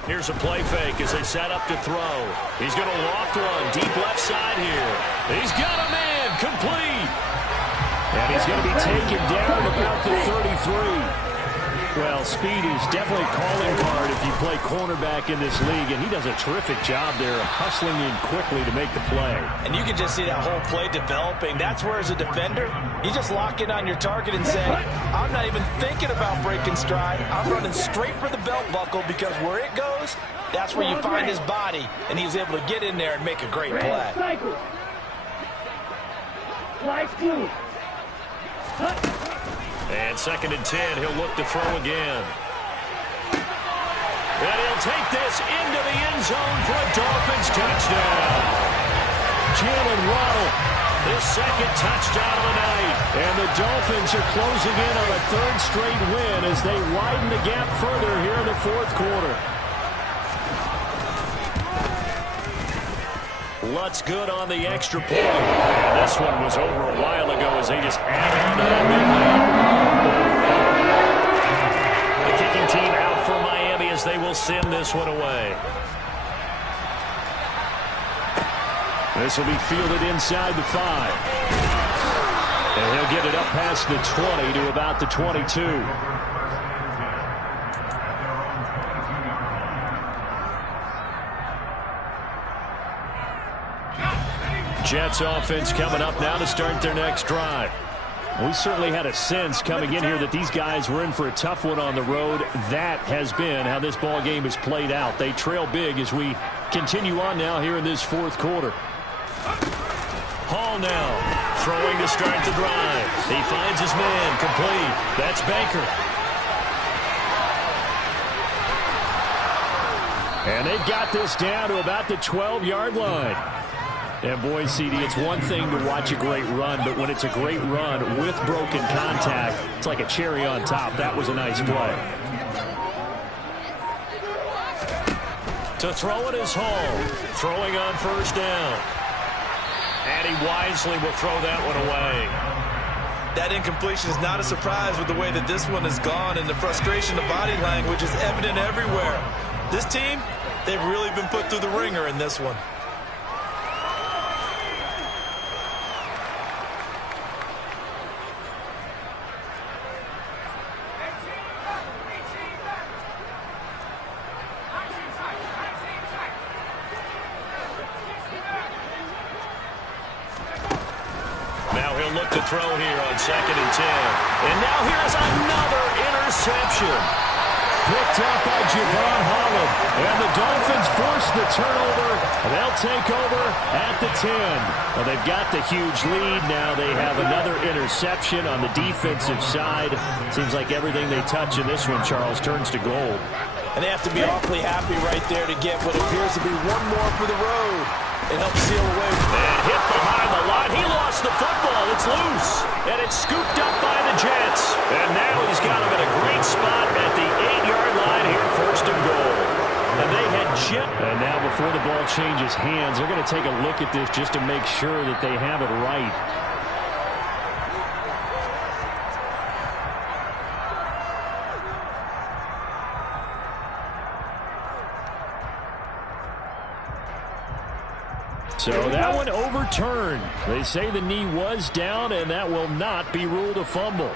Here's a play fake as they set up to throw. He's going to loft one deep left side here. He's got a man complete. And he's going to be taken down at about the 33. Well, speed is definitely a calling card if you play cornerback in this league, and he does a terrific job there of hustling in quickly to make the play. And you can just see that whole play developing. That's where, as a defender, you just lock in on your target and say, I'm not even thinking about breaking stride. I'm running straight for the belt buckle because where it goes, that's where you find his body, and he was able to get in there and make a great play. And 2nd and 10, he'll look to throw again. And he'll take this into the end zone for a Dolphins touchdown. Jalen Waddle, his 2nd touchdown of the night. And the Dolphins are closing in on a 3rd straight win as they widen the gap further here in the 4th quarter. Lutz good on the extra point. And this one was over a while ago as they just added on to that mid-lane. The kicking team out for Miami as they will send this one away. This will be fielded inside the 5. And he'll get it up past the 20 to about the 22. Jets offense coming up now to start their next drive. We certainly had a sense coming in here that these guys were in for a tough one on the road. That has been how this ball game has played out. They trail big as we continue on now here in this 4th quarter. Hall now throwing to start the drive. He finds his man complete. That's Baker. And they've got this down to about the 12-yard line. And boy, CD, it's one thing to watch a great run, but when it's a great run with broken contact, it's like a cherry on top. That was a nice play. To throw it is Hall. Throwing on first down. And he wisely will throw that one away. That incompletion is not a surprise with the way that this one has gone, and the frustration of body language is evident everywhere. This team, they've really been put through the ringer in this one. to throw here on 2nd and 10. And now here's another interception. Picked up by Javon Holland. And the Dolphins force the turnover. They'll take over at the 10. Well, they've got the huge lead. Now they have another interception on the defensive side. Seems like everything they touch in this one, Charles, turns to gold. And they have to be awfully happy right there to get what appears to be one more for the road and help seal away. And hit behind the line. He lost the football. It's loose. And it's scooped up by the Jets. And now he's got him in a great spot at the 8-yard line here, 1st and goal. And they had just... And now before the ball changes hands, they're going to take a look at this just to make sure that they have it right. So that one overturned. They say the knee was down, and that will not be ruled a fumble.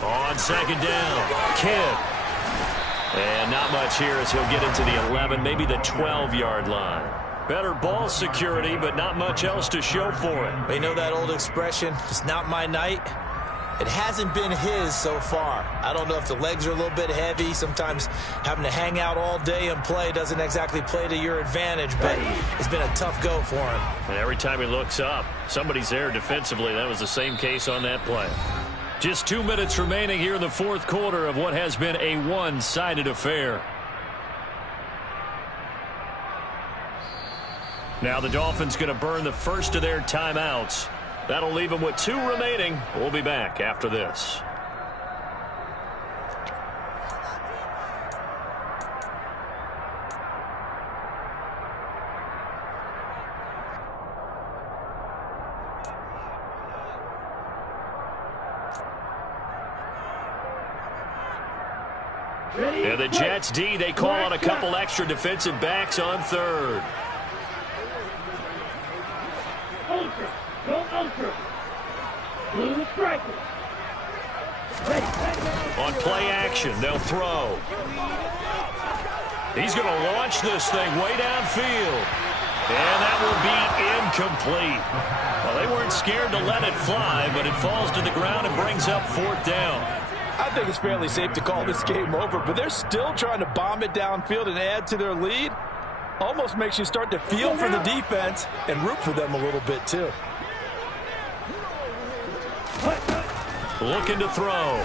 On 2nd down, Kidd. And not much here as he'll get into the 11, maybe the 12-yard line. Better ball security, but not much else to show for it. They know that old expression, it's not my night. It hasn't been his so far. I don't know if the legs are a little bit heavy. Sometimes having to hang out all day and play doesn't exactly play to your advantage, but it's been a tough go for him. And every time he looks up, somebody's there defensively. That was the same case on that play. Just 2 minutes remaining here in the 4th quarter of what has been a one-sided affair. Now the Dolphins going to burn the first of their timeouts. That'll leave them with 2 remaining. We'll be back after this. And the Jets D, they call on a couple extra defensive backs on 3rd. Ultra. Go ultra. Blue striker. On play action, they'll throw. He's going to launch this thing way downfield. And that will be incomplete. Well, they weren't scared to let it fly, but it falls to the ground and brings up 4th down. I think it's fairly safe to call this game over, but they're still trying to bomb it downfield and add to their lead. Almost makes you start to feel for the defense and root for them a little bit, too. Looking to throw. Oh,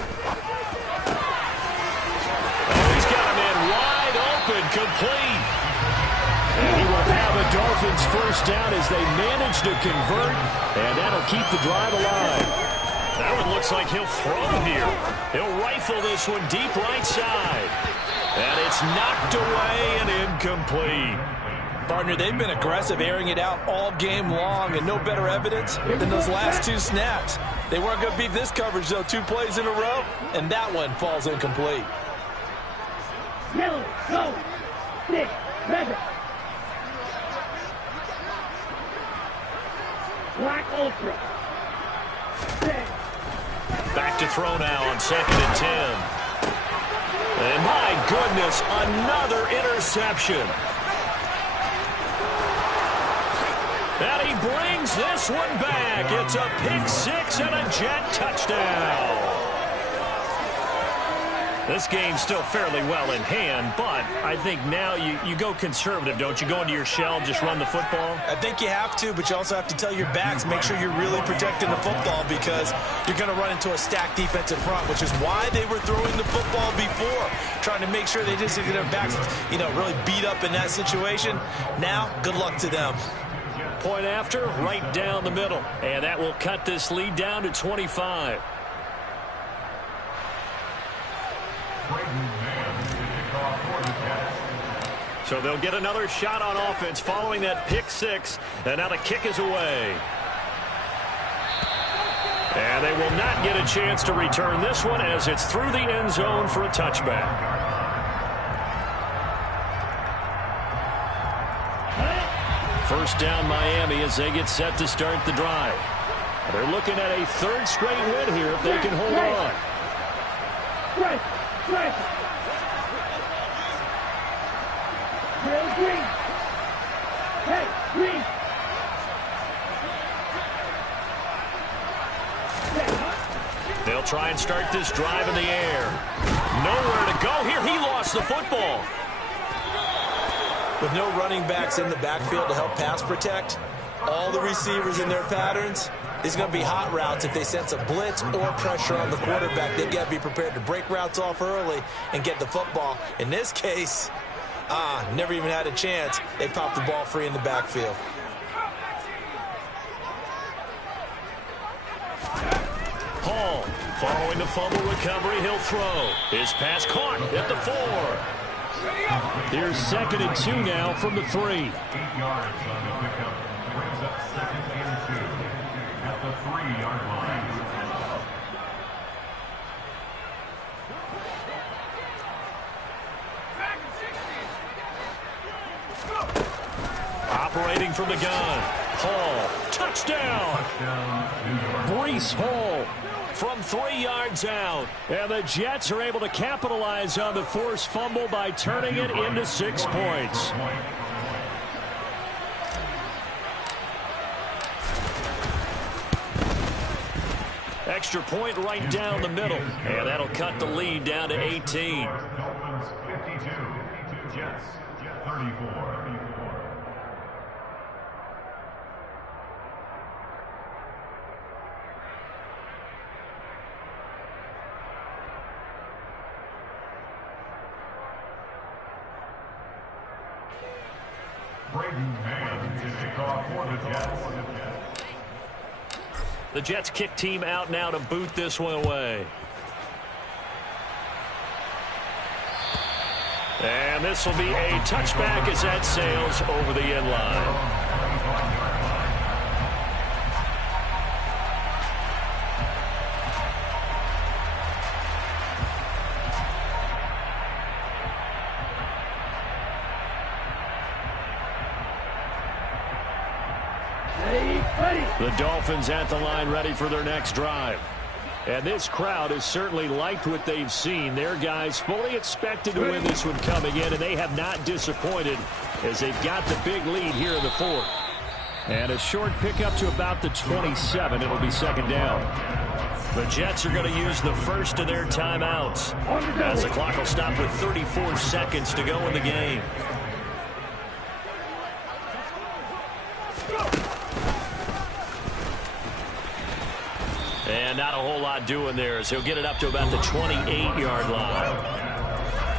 he's got him in wide open, complete. And he will have a Dolphins first down as they manage to convert, and that'll keep the drive alive. That one looks like he'll throw here. He'll rifle this one deep right side. And it's knocked away and incomplete. Partner, they've been aggressive, airing it out all game long, and no better evidence than those last 2 snaps. They weren't going to beat this coverage, though, 2 plays in a row, and that one falls incomplete. Yellow, go, 6, 7. Black ultra. 6. Back to throw now on 2nd and 10. And my goodness, another interception. And he brings this one back. It's a pick 6 and a Jet touchdown. This game's still fairly well in hand, but I think now you go conservative, don't you? Go into your shell, just run the football? I think you have to, but you also have to tell your backs, make sure you're really protecting the football because you're going to run into a stacked defensive front, which is why they were throwing the football before, trying to make sure they just get their backs, really beat up in that situation. Now, good luck to them. Point after, right down the middle. And that will cut this lead down to 25. So they'll get another shot on offense following that pick 6. And now the kick is away. And they will not get a chance to return this one as it's through the end zone for a touchback. First down Miami as they get set to start the drive. They're looking at a 3rd straight win here if they can hold on. Green. Hey, green. They'll try and start this drive in the air. Nowhere to go here. He lost the football. With no running backs in the backfield to help pass protect, all the receivers in their patterns, it's going to be hot routes if they sense a blitz or pressure on the quarterback. They've got to be prepared to break routes off early and get the football. In this case, never even had a chance. They popped the ball free in the backfield. Hall, following the fumble recovery, he'll throw. His pass caught at the 4. Here's 2nd and 2 now from the 3. 8 yards on the pickup. Brings up 2nd and 2 at the 3-yard line. Operating from the gun. Hall, touchdown. Breece Hall From 3 yards out. And the Jets are able to capitalize on the forced fumble by turning it into 6 points. Extra point right down the middle. And that'll cut the lead down to 18. Dolphins 52, Jets 34. Braden Mann is the call for the Jets. The Jets kick team out now to boot this one away. And this will be a touchback as that sails over the end line. The Dolphins at the line ready for their next drive. And this crowd has certainly liked what they've seen. Their guys fully expected to win this one coming in, and they have not disappointed as they've got the big lead here in the 4th. And a short pickup to about the 27. It'll be 2nd down. The Jets are going to use the first of their timeouts as the clock will stop with 34 seconds to go in the game. And not a whole lot doing there as he'll get it up to about the 28-yard line.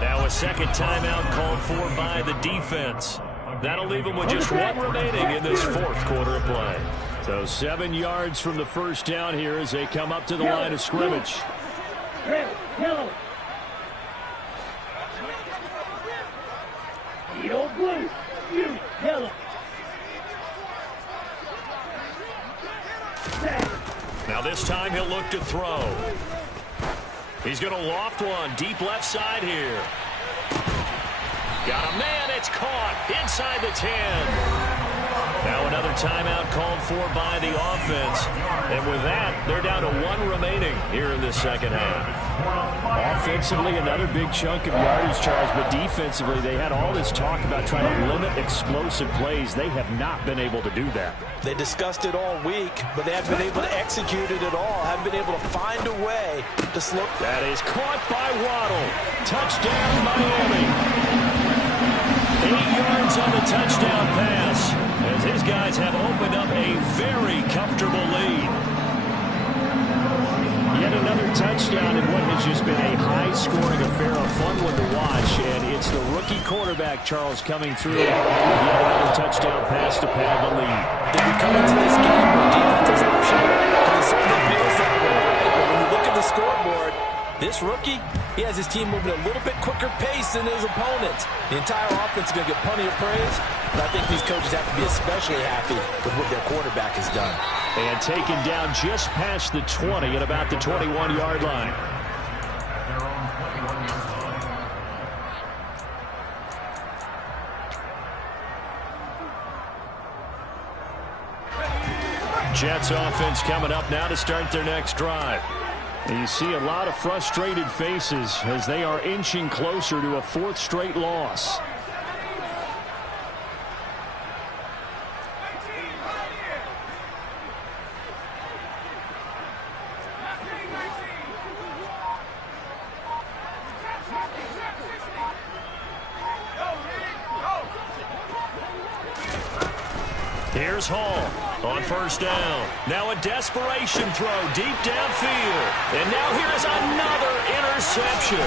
Now a second timeout called for by the defense. That'll leave them with just 1 remaining in this 4th quarter of play. So 7 yards from the first down here as they come up to the line of scrimmage. Yellow. Yellow blue. You yellow. Now this time he'll look to throw. He's going to loft one deep left side here. Got a man. It's caught inside the 10. Now another timeout called for by the offense. And with that, they're down to 1 remaining here in the second half. Offensively, another big chunk of yardage, Charles, but defensively, they had all this talk about trying to limit explosive plays. They have not been able to do that. They discussed it all week, but they haven't been able to execute it at all. Haven't been able to find a way to slow. That is caught by Waddle. Touchdown, Miami. 8 yards on the touchdown pass as his guys have opened up a very comfortable lead. Yet another touchdown in what has just been a high-scoring affair, a fun one to watch, and it's the rookie quarterback, Charles, coming through with yet another touchdown pass to pad the lead. Did we come into this game with defense as option? Because it certainly feels that way. But when you look at the scoreboard, this rookie, he has his team moving a little bit quicker pace than his opponents. The entire offense is going to get plenty of praise, but I think these coaches have to be especially happy with what their quarterback has done. And taken down just past the 20 at about the 21-yard line. Jets offense coming up now to start their next drive. And you see a lot of frustrated faces as they are inching closer to a 4th straight loss. Here's Hall on first down. Now a desperation throw deep downfield. And now here is another interception.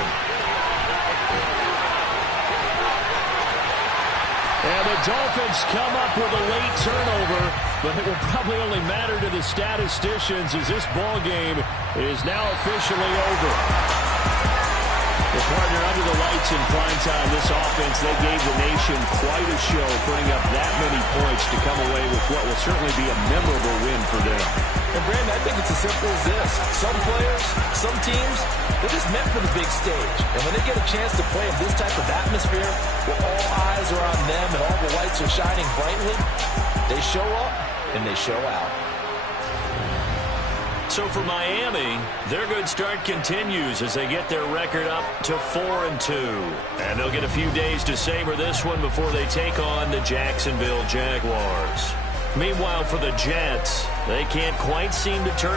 And the Dolphins come up with a late turnover, but it will probably only matter to the statisticians as this ball game is now officially over. The partner under the lights in prime time, this offense, they gave the nation quite a show, putting up that many points to come away with what will certainly be a memorable win for them. And Brandon, I think it's as simple as this. Some players, some teams, they're just meant for the big stage. And when they get a chance to play in this type of atmosphere, where all eyes are on them and all the lights are shining brightly, they show up and they show out. So for Miami, their good start continues as they get their record up to 4-2. And they'll get a few days to savor this one before they take on the Jacksonville Jaguars. Meanwhile, for the Jets, they can't quite seem to turn